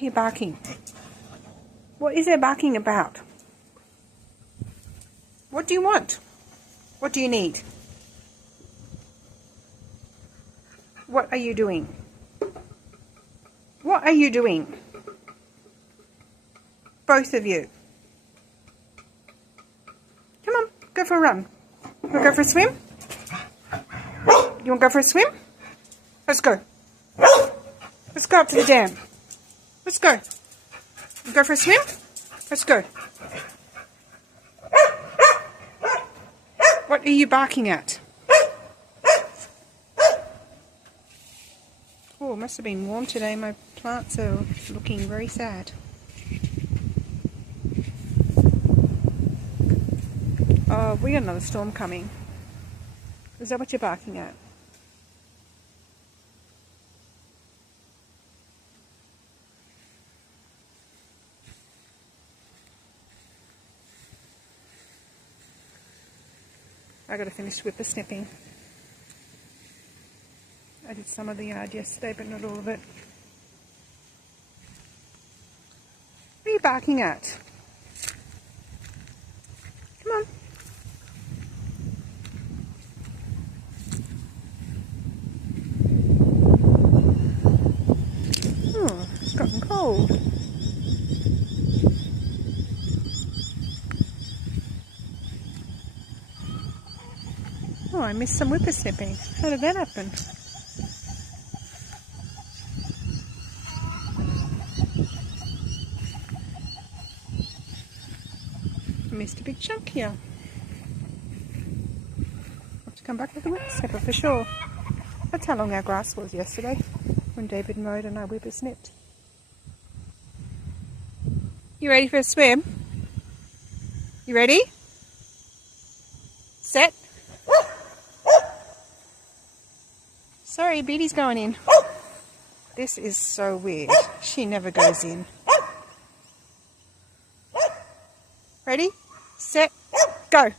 Are you barking? What is there barking about? What do you want? What do you need? What are you doing? What are you doing? Both of you. Come on, go for a run. You want to go for a swim? You want to go for a swim? Let's go. Let's go up to the dam. Let's go. Go for a swim? Let's go. What are you barking at? Oh, it must have been warm today. My plants are looking very sad. Oh, we got another storm coming. Is that what you're barking at? I got to finish whipper snipping. I did some of the yard yesterday, but not all of it. What are you barking at? Come on. Oh, it's gotten cold. Oh, I missed some whipper snipping. How did that happen? I missed a big chunk here. Have to come back with a whipper snipper for sure. That's how long our grass was yesterday when David mowed and I whipper snipped. You ready for a swim? You ready? Set. Sorry, Beatty's going in. This is so weird. She never goes in. Ready? Set. Go.